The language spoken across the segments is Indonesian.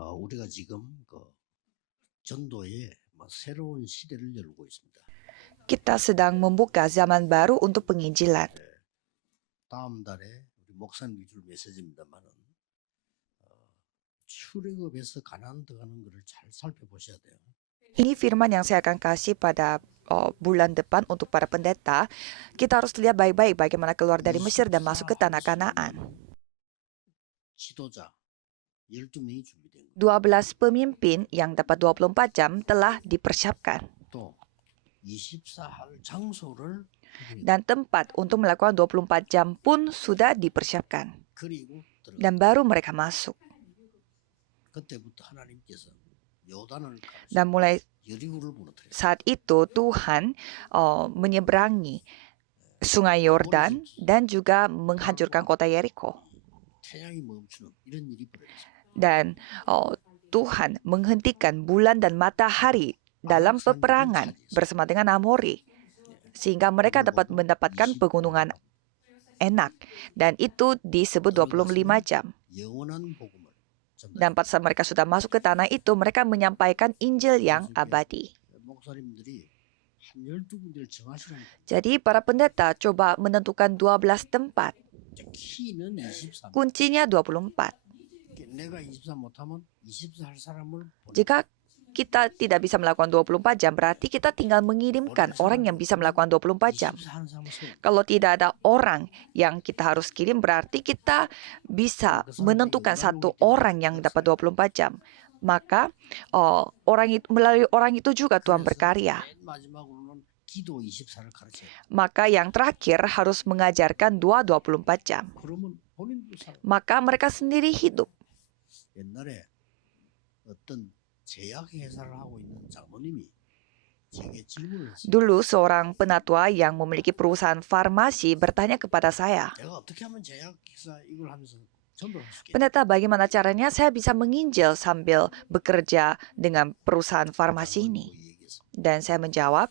우리가 지금 전도에 새로운 시대를 열고 있습니다. Kita sedang membuka zaman baru untuk penginjilan. 다음 달에 우리 목사님 줄 메시지입니다만은 출애굽에서 가나안 들어가는 것을 잘 살펴보셔야 돼요. Ini firman yang saya akan kasih pada bulan depan untuk para pendeta. Kita harus lihat baik-baik bagaimana keluar dari Mesir dan masuk ke tanah Kanaan. 지도자 12명이 준비된 거예요. 12 pemimpin yang dapat 24 jam telah dipersiapkan. 또 24할 장소를 Dan tempat untuk melakukan 24 jam pun sudah dipersiapkan. 그리고 들어가. Dan baru mereka masuk. 그때부터 하나님께서 요단을 Dan mulai 여리고를 무너뜨렸어요. saat itu Tuhan menyeberangi sungai Yordan dan juga menghancurkan kota Yeriko. 태양이 멈추는 이런 일이 벌어졌어요. Dan Tuhan menghentikan bulan dan matahari dalam peperangan bersama dengan Amori. Sehingga mereka dapat mendapatkan pegunungan enak. Dan itu disebut 25 jam. 영원한 복음을 전달. Dan pada saat mereka sudah masuk ke tanah itu, mereka menyampaikan Injil yang abadi. 목사님들이 한 12군데를 정하시라는 거예요. Jadi para pendeta coba menentukan 12 tempat. 키는 23. Kuncinya 24. 내가 24 못하면 24 할 사람을 보내. Jika kita tidak bisa melakukan 24 jam, berarti kita tinggal mengirimkan orang yang bisa melakukan 24 jam. 24 하는 사람을 세워. Kalau tidak ada orang yang kita harus kirim, berarti kita bisa menentukan satu orang yang dapat 24 jam. Maka melalui orang itu juga Tuhan berkarya. 맨 마지막으로는 기도 24를 가르쳐요. Maka yang terakhir harus mengajarkan 24 jam. 그러면 본인도 살아. Maka mereka sendiri hidup. 옛날에 어떤 제약 회사를 하고 있는 장모님이 제게 질문을 했어요. Dulu seorang penatua yang memiliki perusahaan farmasi bertanya kepada saya, 내가 어떻게 하면 제약 회사 이걸 하면서 전도할 수 있겠냐? pendeta, bagaimana caranya saya bisa menginjil sambil bekerja dengan perusahaan farmasi ini? Dan saya menjawab,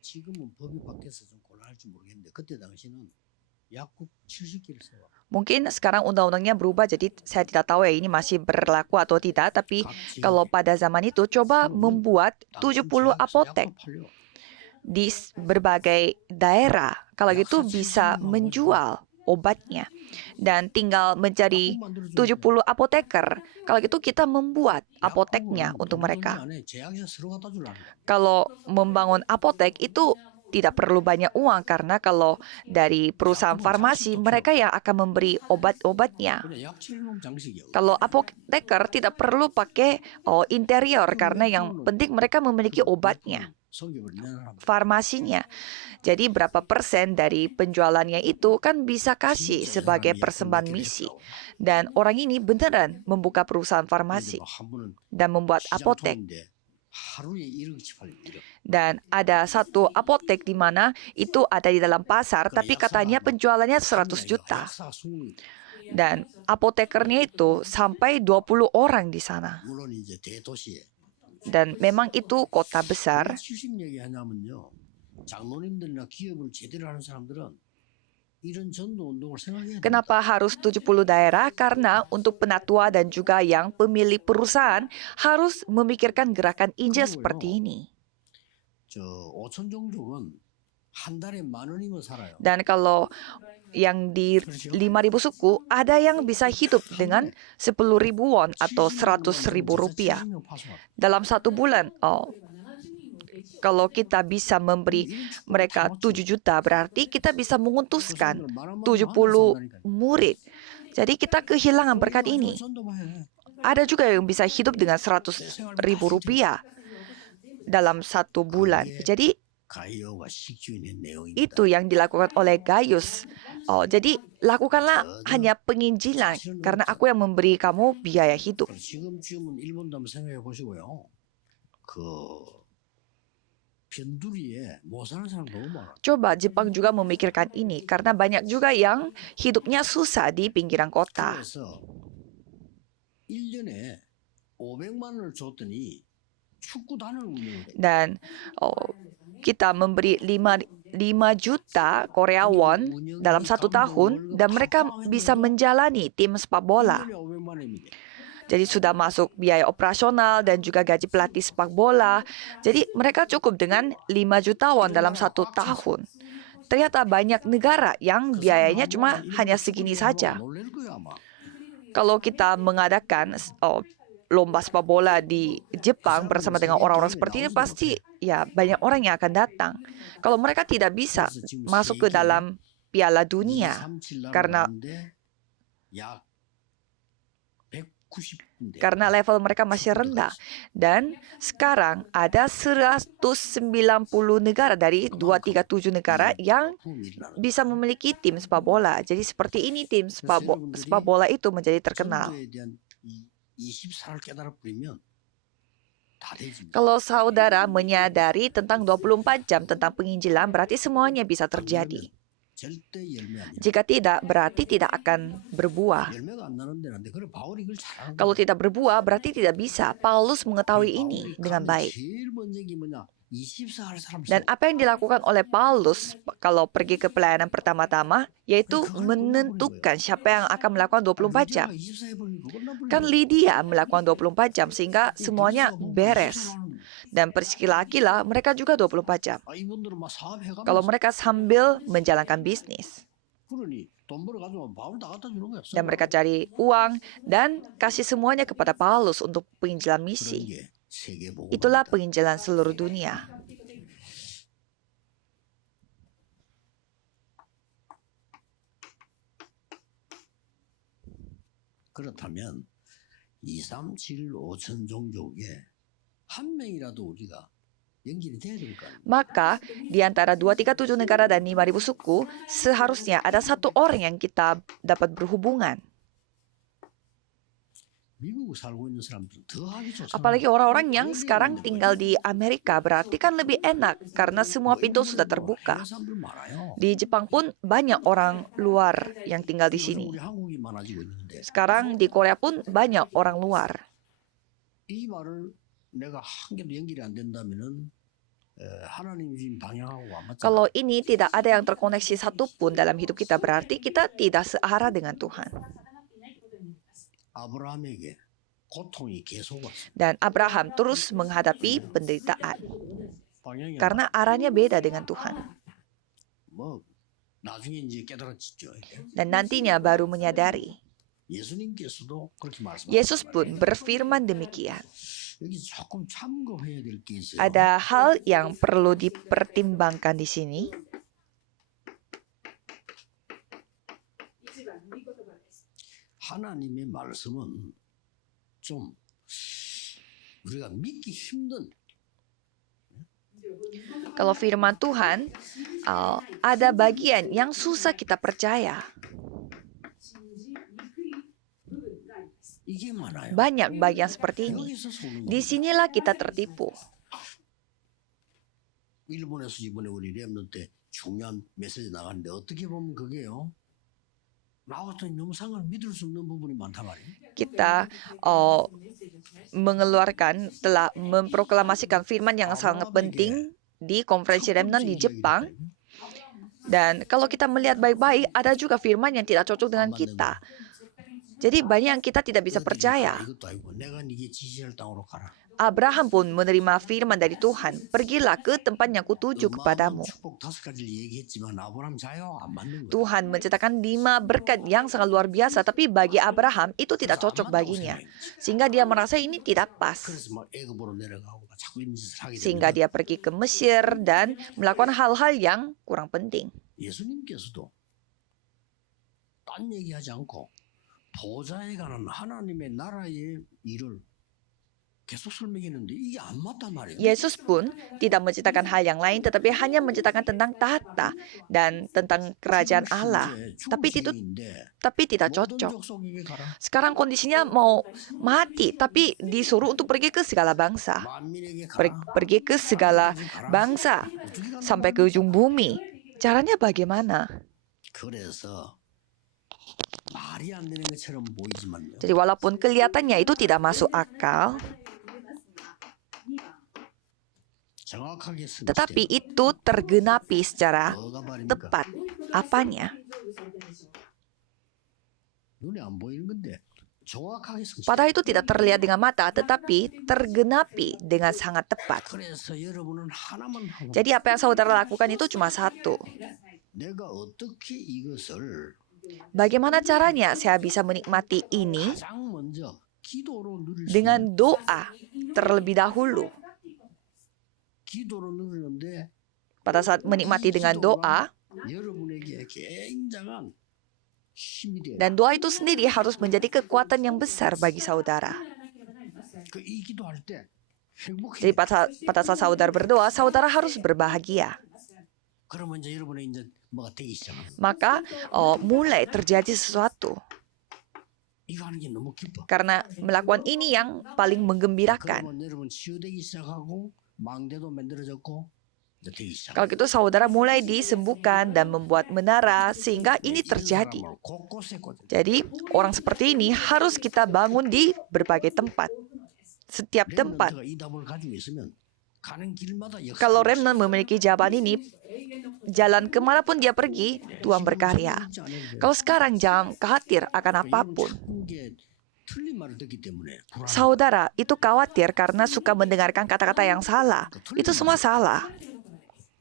지금은 법이 바뀌어서 좀 곤란할지 모르겠는데 그때 당시는 약국 70개를 세워. mungkin sekarang undang-undangnya berubah, jadi saya tidak tahu ya ini masih berlaku atau tidak. Tapi kalau pada zaman itu coba membuat 70 apotek di berbagai daerah. Kalau gitu bisa menjual obatnya. Dan tinggal mencari 70 apoteker. Kalau gitu kita membuat apoteknya untuk mereka. Kalau membangun apotek itu tidak perlu banyak uang, karena kalau dari perusahaan farmasi mereka yang akan memberi obat-obatnya. Kalau apoteker tidak perlu pakai interior, karena yang penting mereka memiliki obatnya, farmasinya. Jadi berapa persen dari penjualannya itu kan bisa kasih sebagai persembahan misi. Dan orang ini beneran membuka perusahaan farmasi dan membuat apotek. Dan ada satu apotek di mana itu ada di dalam pasar, tapi katanya penjualannya 100 juta. Dan apotekernya itu sampai 20 orang di sana. Dan memang itu kota besar. Kenapa harus 70 daerah? Karena untuk penatua dan juga yang pemilik perusahaan harus memikirkan gerakan Injil seperti ini. Dan kalau yang di 5.000 suku, ada yang bisa hidup dengan 10.000 won atau 100.000 rupiah dalam satu bulan. Kalau kita bisa memberi mereka 7 juta, berarti kita bisa mengutuskan 70 murid. Jadi kita kehilangan berkat ini. Ada juga yang bisa hidup dengan 100.000 rupiah dalam satu bulan. Jadi itu yang dilakukan oleh Gaius. Jadi lakukanlah hanya penginjilan, karena aku yang memberi kamu biaya hidup. Coba Jepang juga memikirkan ini, karena banyak juga yang hidupnya susah di pinggiran kota. Dan kita memberi 5 juta Korea won dalam 1 tahun, dan mereka bisa menjalani tim sepak bola. Jadi sudah masuk biaya operasional dan juga gaji pelatih sepak bola. Jadi mereka cukup dengan 5 juta won dalam 1 tahun. Ternyata banyak negara yang biayanya cuma hanya segini saja. 놀랄 거야 아마. Kalau kita mengadakan lomba sepak bola di Jepang bersama dengan orang-orang seperti ini, pasti ya banyak orang yang akan datang. Kalau mereka tidak bisa masuk ke dalam Piala Dunia 2, 3, 7 karena 가운데 약 190군데. karena level mereka masih rendah. Dan sekarang ada 190 negara dari 237 negara yang bisa memiliki tim sepak bola. Jadi seperti ini tim sepak bola itu menjadi terkenal. 전도에 대한 이 24를 깨달아 버리면 다 되집니다. Kalau saudara menyadari tentang 24 jam tentang penginjilan, berarti semuanya bisa terjadi. 절대 열매 아니야. Jika tidak, berarti tidak akan berbuah. 열매가 안 나는 데는 안 돼. 그래 바울이 이걸 잘하는 Kalau 거야. tidak berbuah, berarti tidak bisa. Paulus mengetahui 바울이 ini dengan 가면 baik. 제일 먼저 게 뭐냐? 24 할 사람 Dan apa yang dilakukan oleh Paulus kalau pergi ke pelayanan pertama-tama, yaitu menentukan siapa yang akan melakukan 24 jam. 24 해버리면 그건 나쁘네. Kan Lydia melakukan 24 jam sehingga semuanya beres. Dan Priscilla mereka juga 24 jam. 이분들은 막 사업해가면서 Kalau mereka sambil menjalankan bisnis. 그러니 돈 벌어가지고 바울 다 갖다 주는 거야. Dan mereka cari uang dan kasih semuanya kepada Paulus untuk penginjilan 그런 misi. 게 세계보고. Itulah penginjilan seluruh dunia. 그렇다면 2, 3, 7, 5천 종족에 한 명이라도 우리가 연결이 돼야 될 거 아니에요. Maka di antara 237 negara dan 5.000 suku, seharusnya ada satu orang yang kita dapat berhubungan. 미국 살고 있는 사람들은 더 하기 좋잖아요. Apalagi orang-orang yang sekarang tinggal di Amerika, berarti kan lebih enak karena semua pintu sudah terbuka. 해외 사람들 많아요. Di Jepang pun banyak orang luar yang tinggal di 요즘 sini. 우리 한국이 많아지고 있는데 Sekarang di Korea pun banyak orang luar. 이 말을 내가 한 개도 연결이 안 된다면은 하나님 주신 방향하고 안 맞잖아. Kalau ini tidak ada yang terkoneksi satupun dalam hidup kita, berarti kita tidak searah dengan Tuhan. 아브라함에게 고통이 계속 왔어. Dan Abraham terus menghadapi penderitaan 방향이 karena arahnya beda dengan Tuhan. 뭐 나중에 이제 깨달았죠. 이게. Dan nantinya baru menyadari. 예수님께서도 그렇게 말씀하셨어요. Yesus pun berfirman demikian. 여기 조금 참고해야 될 게 있어요. Ada hal yang perlu dipertimbangkan di sini. 하나님의 말씀은 좀 우리가 믿기 힘든 Kalau firman Tuhan, ada bagian yang susah kita percaya. 이게 많아요. Banyak bagian seperti ini. 여기서 속는 거예요. Disinilah kita tertipu. 일본에서 이번에 우리 랩넌 때 중요한 메시지 나갔는데 어떻게 보면 그게요. 나 같은 영상을 믿을 수 없는 부분이 많단 말이에요. Kita telah memproklamasikan firman yang sangat penting di konferensi remnant di Jepang. Dan kalau kita melihat baik-baik, ada juga firman yang tidak cocok dengan kita. Jadi banyak yang kita tidak bisa percaya. 이것도 아니고 내가 네게 지시할 땅으로 가라. Abraham pun menerima firman dari Tuhan. Pergilah ke tempat yang kutuju kepadamu. 축복 5가지를 얘기했지만 아브라함 자요 안 맞는 거예요. Tuhan menceritakan 5 berkat yang sangat luar biasa, tapi bagi Abraham itu tidak cocok baginya. Sehingga dia merasa ini tidak pas. 그래서 막 애굽으로 내려가고 자꾸 이런 짓을 하게 Sehingga 되면 dia pergi ke Mesir dan melakukan hal-hal yang kurang penting. 예수님께서도 딴 얘기하지 않고 보좌에 관한 하나님의 나라의 일을 계속 설명했는데 이게 안 맞단 말이에요. Yesus pun tidak menceritakan hal yang lain, tetapi hanya menceritakan tentang tahta dan tentang kerajaan Allah. Tapi tidak cocok. Sekarang kondisinya mau mati, tapi disuruh untuk pergi ke segala bangsa. Pergi ke segala bangsa, sampai ke ujung bumi. Caranya bagaimana? 그래서 말이 안 되는 것처럼 보이지만요. Jadi walaupun kelihatannya itu tidak masuk akal, 정확하게 tetapi itu tergenapi secara 뭐가 말입니까? tepat. Apanya? 눈에 안 보이는 건데 정확하게 성취. Padahal itu tidak terlihat dengan mata, tetapi tergenapi dengan sangat tepat. 그래서 여러분은 하나만 하고 Jadi apa yang saudara lakukan itu cuma satu. 내가 어떻게 이것을 Bagaimana caranya saya bisa menikmati ini? 가장 먼저 기도로 누릴 수 있는 Dengan doa terlebih dahulu. 기도로 누리는데 Pada saat menikmati dengan doa, 여러분에게 굉장한 힘이 돼요. dan doa itu sendiri harus menjadi kekuatan yang besar bagi saudara. 이 기도할 때 행복해. Jadi pada saat saudara berdoa, saudara harus berbahagia. 그러면 이제 여러분의 이제 뭐가 되기 시작합니다. Maka mulai terjadi sesuatu. 이거 하는 게 너무 기뻐. Karena melakukan ini yang paling menggembirakan. 그러면 여러분 치유되기 시작하고 망대도 만들어졌고 이제 되기 시작. Kalau gitu saudara mulai disembuhkan dan membuat menara sehingga ini terjadi. 곳곳에 Jadi orang seperti ini harus kita bangun di berbagai tempat. Setiap tempat. 이 답을 가지고 있으면 가는 길마다 역사. Kalau remnant memiliki jawaban ini, jalan kemanapun dia pergi, Tuhan berkarya. Kalau sekarang jangan khawatir akan apapun. 틀린 말을 듣기 때문에 불안. Saudara itu khawatir karena suka mendengarkan kata-kata yang salah. Itu semua salah.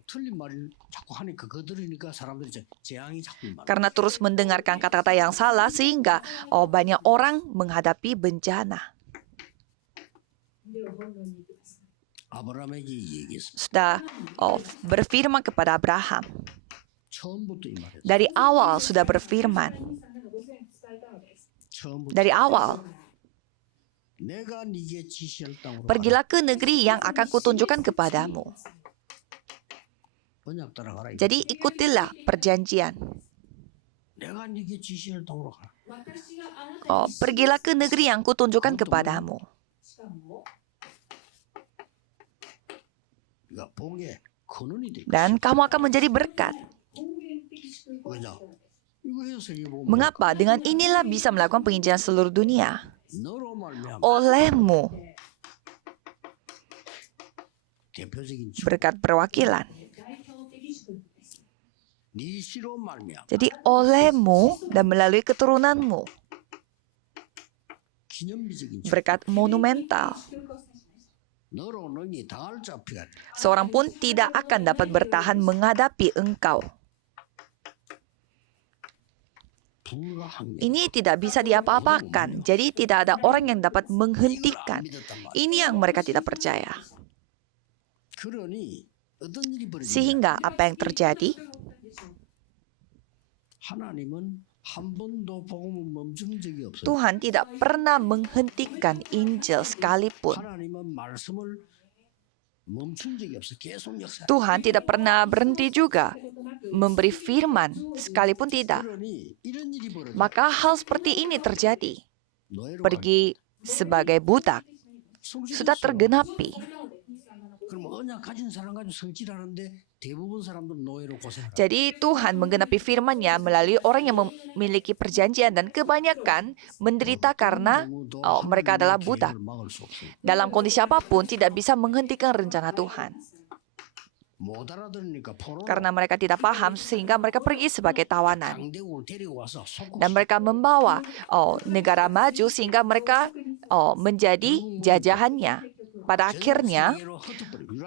틀린 말을 자꾸 하니까 그거 들으니까 사람들이 이제 재앙이 자꾸 많아. Karena terus mendengarkan kata-kata yang salah sehingga banyak orang menghadapi bencana. 아브라함에게 얘기했습니다. Sudah berfirman kepada Abraham. 처음부터 이 말했어. Dari awal sudah berfirman. 처음부터 Dari awal. 내가 네게 지시할 땅으로 Pergilah ke negeri yang akan kutunjukkan kepadamu. 언약 따라가라. Jadi ikutilah perjanjian. 내가 네게 지시할 땅으로 가라. Pergilah ke negeri yang kutunjukkan kepadamu. 네가 복의 근원이 될 것이다. Dan kamu akan menjadi berkat. 왜냐? 이거 해서 이게 보면 Mengapa? Dengan inilah bisa melakukan penginjilan seluruh dunia. 너로 말미암아 Olehmu. 대표적인 Berkat perwakilan. 네 시로 말미암아 Jadi olehmu dan melalui keturunanmu. 기념비적인 Berkat monumental. 너로 능히 당할 자피가 Seorang pun tidak akan dapat bertahan menghadapi engkau. 불가항력. Ini tidak bisa diapa-apakan. Jadi tidak ada orang yang dapat menghentikan. Ini yang mereka tidak percaya. 그러니 어떤 일이 벌어지냐? Sehingga apa yang terjadi? 하나님은 한 번도 복음을 멈춘 적이 없어요. Tuhan tidak pernah menghentikan Injil sekalipun. 하나님은 말씀을 멈춘 적이 없어. 계속 역사. Tuhan tidak pernah berhenti juga memberi firman sekalipun tidak. 그러니 이런 일이 벌어져. Maka hal seperti ini terjadi. 노예로 Pergi sebagai budak sudah tergenapi. 그럼 언약 가진 사람 가지고 성질하는데 대부분 사람들은 노예로 고생하라. Jadi Tuhan menggenapi firman-Nya melalui orang yang memiliki perjanjian dan kebanyakan menderita karena mereka adalah budak. 막을 수 없어요. Dalam kondisi apapun tidak bisa menghentikan rencana Tuhan. 못 알아들으니까 포로 Karena mereka tidak paham sehingga mereka pergi sebagai tawanan. 강대국을 데리고 와서 속국 Dan mereka membawa negara maju sehingga mereka menjadi jajahannya. Pada akhirnya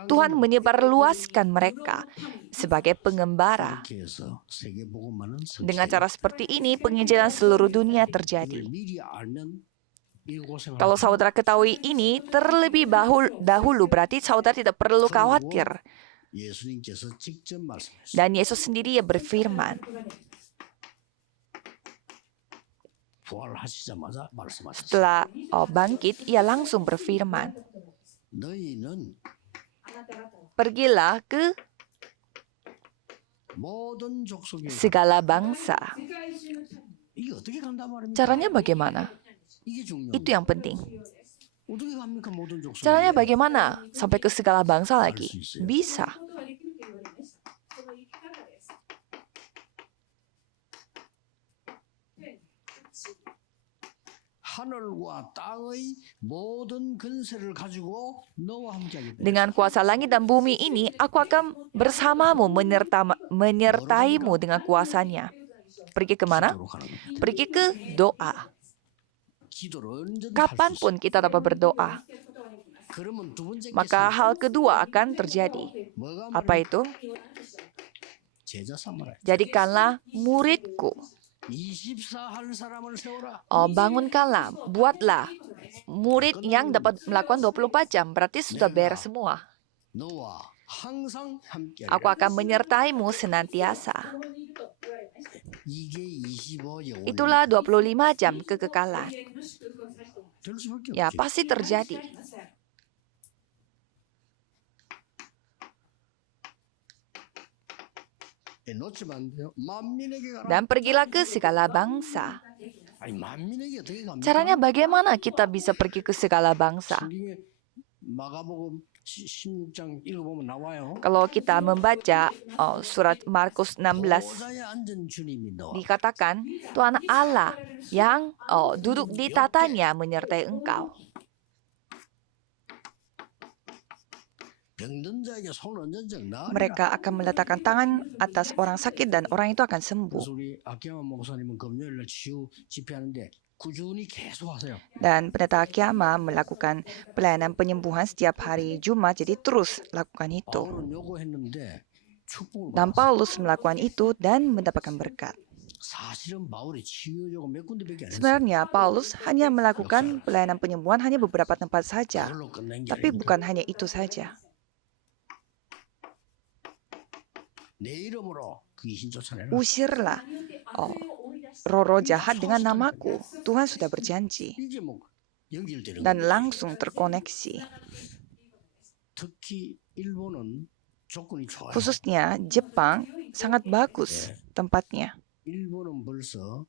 Tuhan menyebarluaskan mereka sebagai pengembara. 이렇게 해서 세계복음만은 Dengan cara seperti ini penginjilan seluruh dunia terjadi. 미리 알면 이 고생을 Kalau saudara ketahui ini terlebih dahulu berarti saudara tidak perlu khawatir. 예수님께서 직접 말씀하셨어요. Dan Yesus sendiri ya berfirman. 부활하시자마자 말씀하셨어요. Setelah bangkit ia langsung berfirman. 너희는 Pergilah ke 모든 족속에 segala bangsa. 이게 어떻게 간단 말입니까? Caranya bagaimana? 이게 중요한 Itu yang penting. 어떻게 갑니까 모든 족속? Caranya bagaimana? Sampai ke segala bangsa lagi. Bisa. 하늘과 땅의 모든 근세를 가지고 너와 함께하게 돼. Dengan kuasa langit dan bumi ini, aku akan bersamamu menyertaimu dengan kuasanya. Pergi kemana? 기도로 가는 겁니다. Pergi ke doa. 기도를 언제든지 할수 있어요. kapanpun kita dapat berdoa. 그러면 두 번째 Maka hal kedua akan terjadi. 뭐가 Apa 말이야? itu? 제자 삼아라. Jadikanlah muridku. 24 할 사람을 세워라. Bangunkanlah, buatlah murid yang dapat melakukan 24 jam. Berarti sudah beres semua. 너와 항상 함께. Aku akan menyertaimu senantiasa. 이게 25 영혼. Itulah 25 jam kekekalan. 될 수밖에 Ya, 없지. pasti terjadi. 놓치면 안 돼요. 만민에게 가라. Dan pergilah ke segala bangsa. 아니 만민에게 어떻게 갑니까? Caranya bagaimana kita bisa pergi ke segala bangsa? 성경에 마가복음 16장 읽어보면 나와요. Kalau kita membaca surat Markus 16, 보좌에 앉은 주님이 너와 dikatakan Tuhan Allah yang duduk di tatanya menyertai engkau. 병든 자에게 손을 얹은 나. Mereka akan meletakkan tangan atas orang sakit dan orang itu akan sembuh. 그래서 우리 아키야마 목사님은 금요일날 치유 집회하는데 꾸준히 계속 하세요. Dan pendeta Akiyama melakukan pelayanan penyembuhan setiap hari Jumat, jadi terus lakukan itu. 바울은 요구했는데 축복을 Dan 받았어요. Paulus melakukan itu dan mendapatkan berkat. 사실은 바울이 치유 요구 몇 군데밖에 안 했어요. Sebenarnya Paulus hanya melakukan pelayanan penyembuhan hanya beberapa tempat saja. 그걸로 끝낸 게 Tapi 아닙니다. bukan hanya itu saja. 내 이름으로 귀신 쫓아내라. Usirlah roh-roh jahat dengan namaku. Tuhan sudah berjanji. 이게 뭐 연결되는 Dan 거예요. langsung terkoneksi. 특히 일본은 조건이 좋아요. Khususnya Jepang sangat bagus tempatnya. 일본은 벌써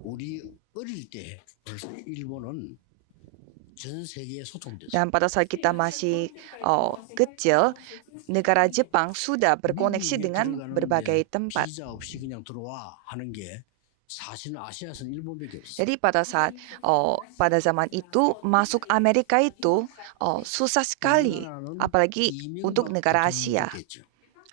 우리 어릴 때 벌써 일본은 전 세계에 소통됐어요. Dan pada saat kita masih kecil, negara Jepang sudah berkoneksi dengan berbagai tempat. 비자 없이 그냥 들어와 하는 게 사실은 아시아에서는 일본밖에 없어요. Jadi pada zaman itu masuk Amerika itu susah sekali, apalagi untuk negara Asia.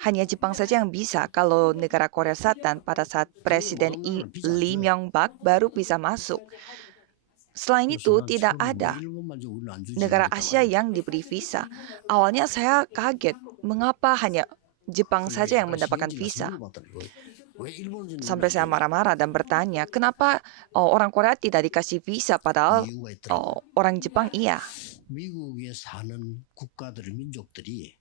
Hanya Jepang saja yang bisa. Kalau negara Korea Selatan pada saat Presiden Lee Myung-bak baru bisa masuk. Selain itu tidak ada negara Asia yang diberi visa. Awalnya saya kaget, mengapa hanya Jepang saja yang mendapatkan visa. Sampai saya marah-marah dan bertanya, kenapa orang Korea tidak dikasih visa padahal orang Jepang iya. 미국에 사는 국가들 민족들이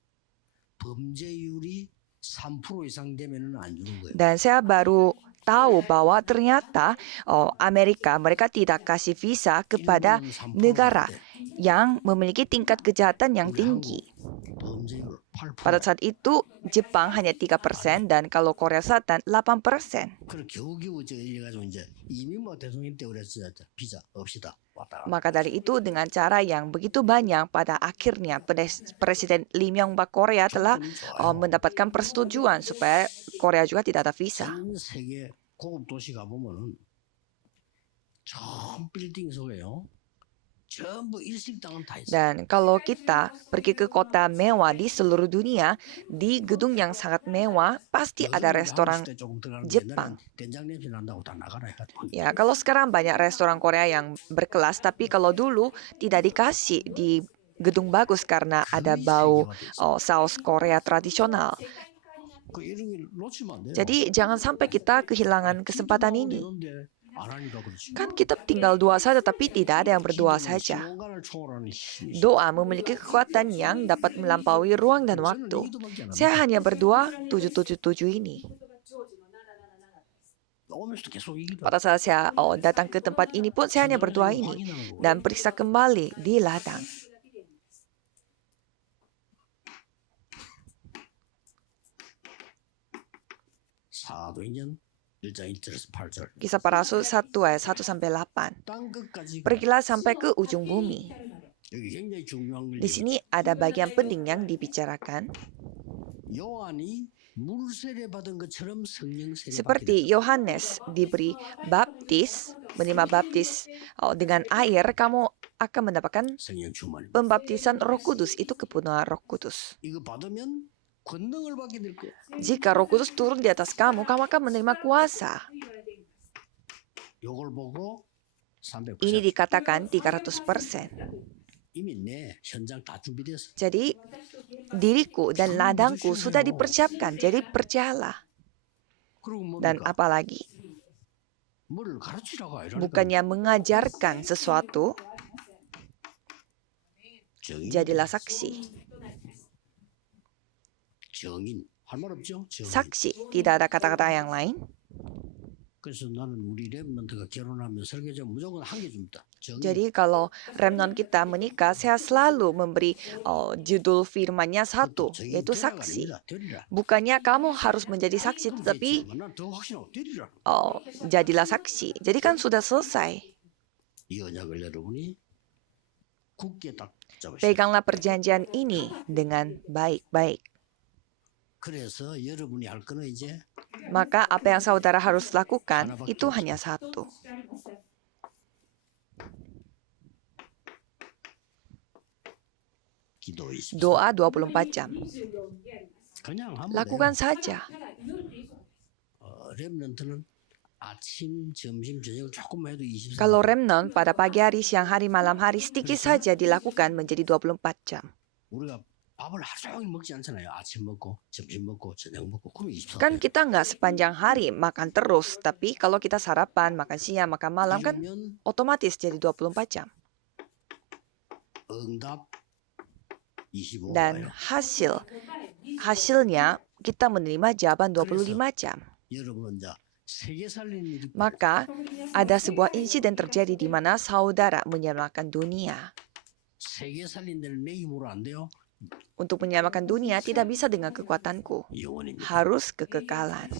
범죄율이 3% 이상 되면은 안 주는 거예요. Dan saya baru tahu bahwa ternyata Amerika mereka tidak kasih visa kepada 일본은 3% negara 때 yang memiliki tingkat kejahatan yang tinggi. 범죄율 8%. Pada saat itu Jepang hanya 3% dan kalau Korea Selatan 8%. 그걸 겨우겨우 저 이래가지고 이제 이명박 대통령 때 그랬어요. 비자 없이다 왔다. Maka dari itu dengan cara yang begitu banyak pada akhirnya Presiden Lee Myung-bak Korea telah mendapatkan persetujuan supaya Korea juga tidak ada visa. 전 세계 고급 도시 가보면은 전 빌딩 속에요. 전부 일식당은 다 있어요. Dan kalau kita pergi ke kota mewah di seluruh dunia, di gedung yang sangat mewah pasti ada restoran Jepang. 된장 냄새 난다고 다 나가라 해가지고. Ya, kalau sekarang banyak restoran Korea yang berkelas, tapi kalau dulu tidak dikasih di gedung bagus karena ada bau saus Korea tradisional. 그 이런 걸 놓치면 안 돼요. Jadi jangan sampai kita kehilangan kesempatan ini. 되는데 안 하니까 그렇지. Kan kita tinggal doa saja tapi tidak ada yang berdoa saja. 시공간을 초월하는 힘이 있어요. Doa memiliki kekuatan yang dapat melampaui ruang dan 저는 waktu. 이 기도밖에 안 합니다. Saya hanya berdoa 777 ini. 오면서도 계속 이 기도. Pada saat saya datang ke tempat ini pun saya hanya berdoa ini dan periksa kembali di ladang. 사도행전 1장 1절에서 8절. Kisah para Rasul 1 ayat 1 sampai 8. 땅 끝까지 Pergilah sampai ke ujung bumi. 여기 굉장히 중요한 걸 Di sini ada bagian penting yang dibicarakan. 요한이 물세례 받은 것처럼 성령 세례 받게 Seperti Yohanes diberi baptis, menerima baptis dengan air, kamu akan mendapatkan 성령 충만. pembaptisan Roh Kudus, itu kepenuhan Roh Kudus. 이거 받으면 권능을 받게 될 거야. Jika Roh Kudus turun di atas kamu, kamu akan menerima kuasa. 요걸 보고 Ini dikatakan 300%. 이미 내 현장 다 준비됐어. Jadi diriku dan ladangku sudah dipersiapkan, jadi percayalah. 그리고 Dan 뭡니까? apalagi, 뭘 가르치라고 이러니까 bukannya mengajarkan sesuatu, 정인, jadilah saksi. 정인 할 말 없죠? 정인. Saksi, tidak ada kata-kata yang lain. 그래서 나는 우리 랩런트가 결혼하면 설계자 무조건 한 개 줍니다. 정인. Jadi kalau remnon kita menikah, saya selalu memberi judul firmannya satu, 정인 yaitu 되라가 saksi. 아닙니다. 되리라. Bukannya kamu harus menjadi saksi, tetapi 난더 확신하고 되리라. jadilah saksi. Jadi kan sudah selesai. 이 언약을 여러분이 굳게 딱 잡으시오. Peganglah perjanjian ini dengan baik-baik. 그래서 여러분이 할 거는 이제 Maka apa yang saudara harus lakukan itu hanya satu. 기도 24. Doa 24 jam. 그냥 하면 Lakukan 돼요. saja. 랩런트는 아침, 점심, 저녁 조금만 해도 24. Kalau remnon pada pagi hari, siang hari, malam hari sedikit saja dilakukan menjadi 24 jam. 우리가 밥을 하루 종일 먹지 않잖아요. 아침 먹고, 점심 먹고, 저녁 먹고, 그럼 24. Kan kita nggak sepanjang hari makan terus, tapi kalau kita sarapan, makan siang, makan malam kan 이러면 otomatis jadi 24 jam. 응답 25. Dan hasilnya kita menerima jawaban 25 jam. 여러분 이제 세계 살리는 일이 Maka ada sebuah insiden terjadi di mana saudara menyelamatkan dunia. 세계 살린 데는 내 힘으로 안 돼요. Untuk menyelamatkan dunia tidak bisa dengan kekuatanku. 영원입니다. Harus kekekalan.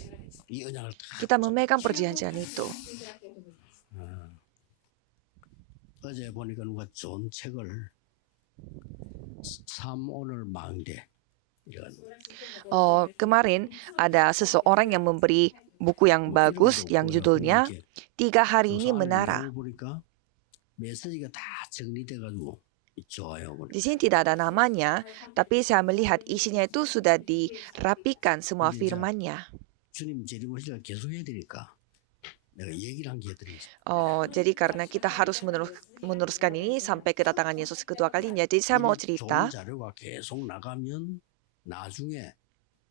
이 언약을 다 Kita memegang perjanjian itu. 어제 보니까 누가 좋은 책을 삶 오늘 망대 이런 Kemarin ada seseorang yang memberi buku yang bagus yang judulnya 3 Hari Ini Menara. 보니까 메시지가 다 정리돼가지고 좋아요. Di sini tidak ada namanya, tapi saya melihat isinya itu sudah dirapikan semua firmannya. 주님 재림오시가 계속 해야 되니까 내가 얘기를 한 게 해드리죠. Jadi karena kita harus meneruskan ini sampai kedatangan Yesus kedua kalinya. Jadi saya mau cerita, 좋은 자료가 계속 나가면 나중에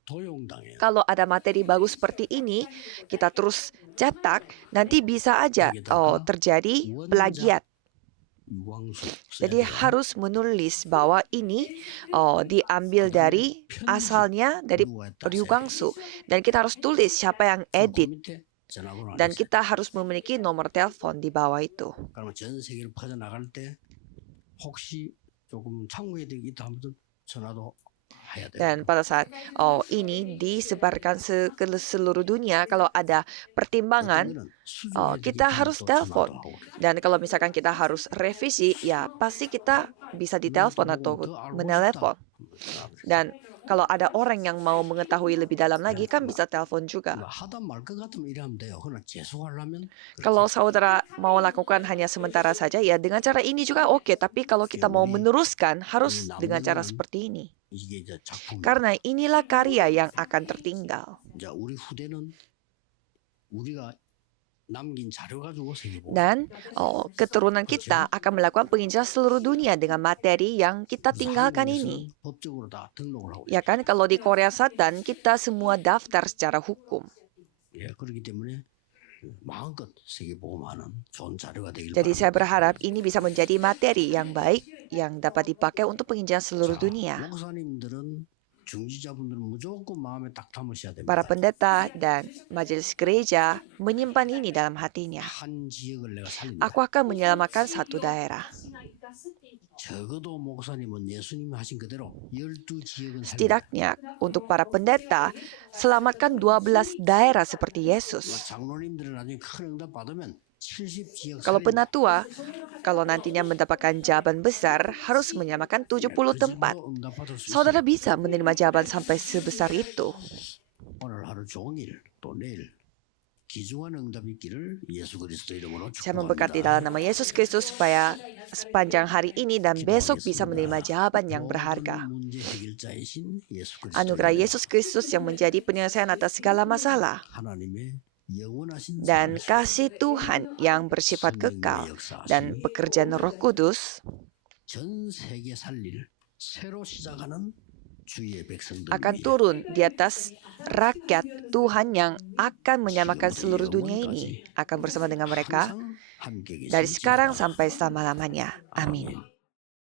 도용당해요. kalau ada materi bagus seperti ini, kita terus cetak, nanti bisa aja terjadi plagiat. 유광수 Jadi harus menulis bahwa ini diambil dari asalnya dari Ryu Gangsu. Dan kita harus tulis siapa yang edit. Dan kita harus memiliki nomor telepon di bawah itu. 그러면 전 세계를 퍼져 나갈 때 혹시 조금 참고해야 되기 있다 하면 전화도 해야 돼요. Dan pada saat ini disebarkan ke seluruh dunia, kalau ada pertimbangan, kita harus telepon. Dan kalau misalkan kita harus revisi, ya pasti kita bisa ditelepon atau menelepon. Dan kalau ada orang yang mau mengetahui lebih dalam lagi, kan bisa telepon juga. 하다 말 것 같으면 이러면 돼요. 그러나 계속하려면 Kalau saudara mau lakukan hanya sementara saja, ya dengan cara ini juga oke. Tapi kalau kita mau meneruskan, harus dengan cara seperti ini. 이게 이제 작품. Karena inilah karya yang akan tertinggal. 이제 우리 후대는 우리가 남긴 자료 가지고 세계 보고. Dan keturunan kita akan melakukan penginjilan seluruh dunia dengan materi yang kita tinggalkan ini. 법적으로 다 등록을 하고. Ya kan, kalau di Korea Selatan kita semua daftar secara hukum. 예, 그렇기 때문에 마음껏 세계 보고하는 좋은 자료가 되길 Jadi saya 바랍니다. berharap ini bisa menjadi materi yang baik yang dapat dipakai untuk penginjilan seluruh 자, dunia. 목사님들은 중지자분들은 무조건 마음에 딱 담으셔야 됩니다. Para pendeta dan majelis gereja menyimpan ini dalam hatinya. 한 지역을 내가 살린다. Aku akan menyelamatkan satu daerah. 적어도 목사님은 예수님이 하신 그대로 12지역은 살린다. Setidaknya untuk para pendeta, selamatkan 12 daerah seperti Yesus. 장로님들은 나중에 큰 응답 받으면 70지역 Kalau penatua, kalau nantinya mendapatkan jawaban besar, harus menyelamatkan 70 tempat. Saudara bisa menerima jawaban sampai sebesar itu. 오늘 하루 종일 또 내일 귀중한 응답이 있기를 예수 그리스도 이름으로 Saya memberkati dalam nama Yesus Kristus supaya sepanjang hari ini dan besok bisa menerima jawaban yang berharga. 문제 해결자이신 예수 그리스도 Anugerah Yesus Kristus yang menjadi penyelesaian atas segala masalah. 하나님의 영원하신 Dan 사랑이시고 kasih Tuhan yang bersifat kekal dan pekerjaan Roh Kudus 전 세계 살릴 새로 시작하는 주의 백성들 akan turun di atas rakyat Tuhan yang akan menyamakan seluruh dunia ini, akan bersama dengan mereka 항상 함께 dari 계실지어다. sekarang sampai selama-lamanya. Amin.